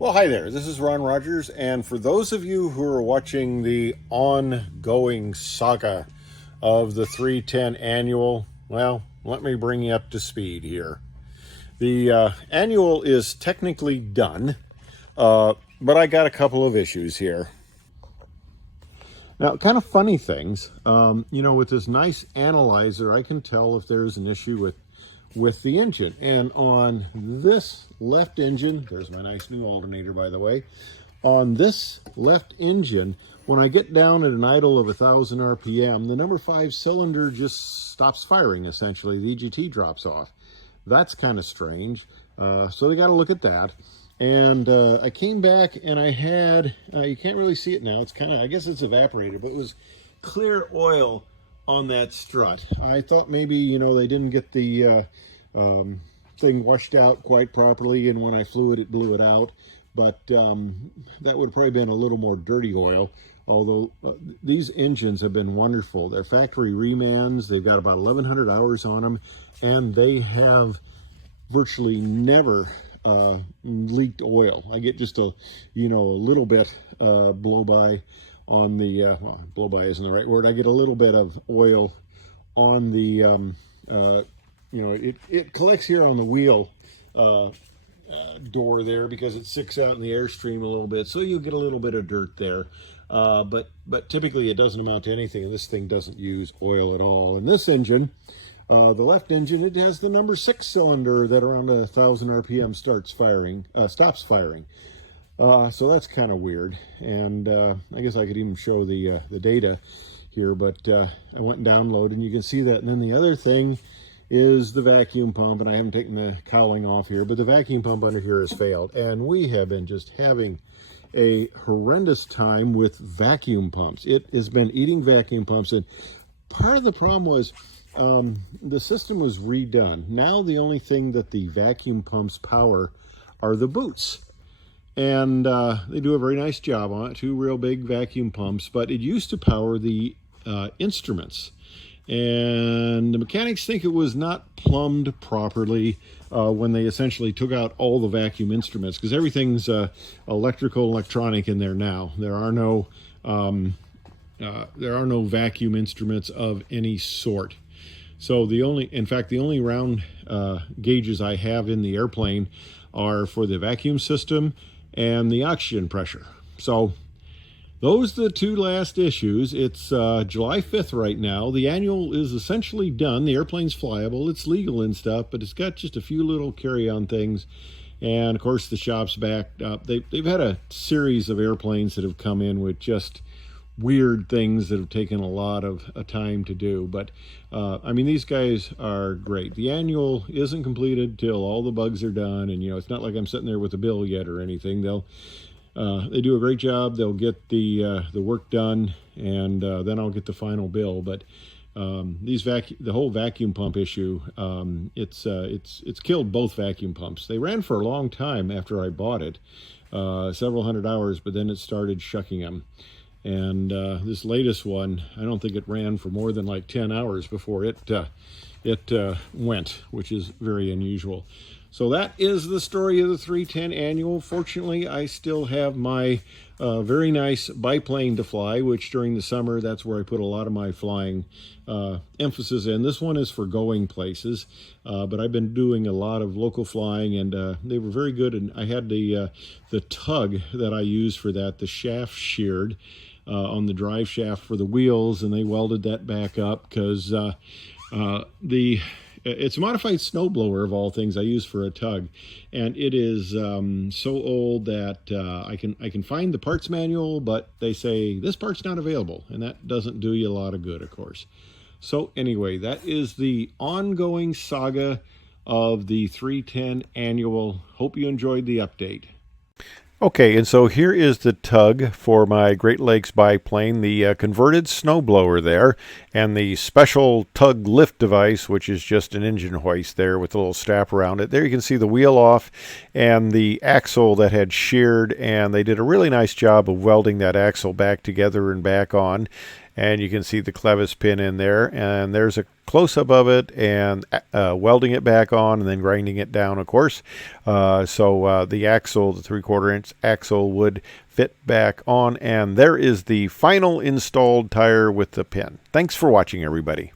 Well, hi there. This is Ron Rogers, and for those of you who are watching the ongoing saga of the 310 annual, well, let me bring you up to speed here. The annual is technically done, but I got a couple of issues here. Now, kind of funny things, with this nice analyzer, I can tell if there's an issue with the engine. And on this left engine, there's my nice new alternator, by the way. On this left engine, when I get down at an idle of 1,000 RPM, the number 5 cylinder just stops firing, essentially. The EGT drops off. That's kind of strange. So they got to look at that. And I came back and I had, you can't really see it now. It's kind of, I guess it's evaporated, but it was clear oil on that strut. I thought maybe, they didn't get the thing washed out quite properly, and when I flew it blew it out. But that would have probably been a little more dirty oil. Although these engines have been wonderful. They're factory remans. They've got about 1,100 hours on them, and they have virtually never leaked oil. I get just a little bit blow by on the well, blow by isn't the right word. I get a little bit of oil on the it collects here on the wheel door there because it sticks out in the airstream a little bit, so you'll get a little bit of dirt there. But typically it doesn't amount to anything, and this thing doesn't use oil at all. And this engine, the left engine, it has the number 6 cylinder that around 1,000 RPM stops firing. So that's kind of weird. And I guess I could even show the data here, but I went and downloaded, and you can see that. And then the other thing is the vacuum pump, and I haven't taken the cowling off here, but the vacuum pump under here has failed. And we have been just having a horrendous time with vacuum pumps. It has been eating vacuum pumps, and part of the problem was the system was redone. Now the only thing that the vacuum pumps power are the boots. And they do a very nice job on it, 2 real big vacuum pumps, but it used to power the instruments. And the mechanics think it was not plumbed properly when they essentially took out all the vacuum instruments, because everything's electronic in there now. There are no vacuum instruments of any sort. So the only round gauges I have in the airplane are for the vacuum system and the oxygen pressure. So those are the 2 last issues. It's July 5th right now. The annual is essentially done. The airplane's flyable. It's legal and stuff, but it's got just a few little carry-on things. And, of course, the shop's backed up. They've had a series of airplanes that have come in with just weird things that have taken a lot of time to do. But, these guys are great. The annual isn't completed till all the bugs are done. And, it's not like I'm sitting there with a bill yet or anything. They do a great job. They'll get the work done, and then I'll get the final bill. But the whole vacuum pump issue, it's killed both vacuum pumps. They ran for a long time after I bought it, several hundred hours, but then it started shucking them. And this latest one, I don't think it ran for more than like 10 hours before it went, which is very unusual. So that is the story of the 310 annual. Fortunately, I still have my very nice biplane to fly, which during the summer, that's where I put a lot of my flying emphasis in. This one is for going places, but I've been doing a lot of local flying, and they were very good. And I had the tug that I used for that, the shaft sheared on the drive shaft for the wheels, and they welded that back up because it's a modified snowblower of all things I use for a tug, and it is so old that I can find the parts manual, but they say this part's not available, and that doesn't do you a lot of good, of course. So anyway, that is the ongoing saga of the 310 annual. Hope you enjoyed the update. Okay, and so here is the tug for my Great Lakes biplane, the converted snowblower there, and the special tug lift device, which is just an engine hoist there with a little strap around it. There you can see the wheel off and the axle that had sheared, and they did a really nice job of welding that axle back together and back on. and you can see the clevis pin in there, and there's a close-up of it, and welding it back on and then grinding it down, of course. So the axle, the 3/4 inch axle, would fit back on, and there is the final installed tire with the pin. Thanks for watching, everybody.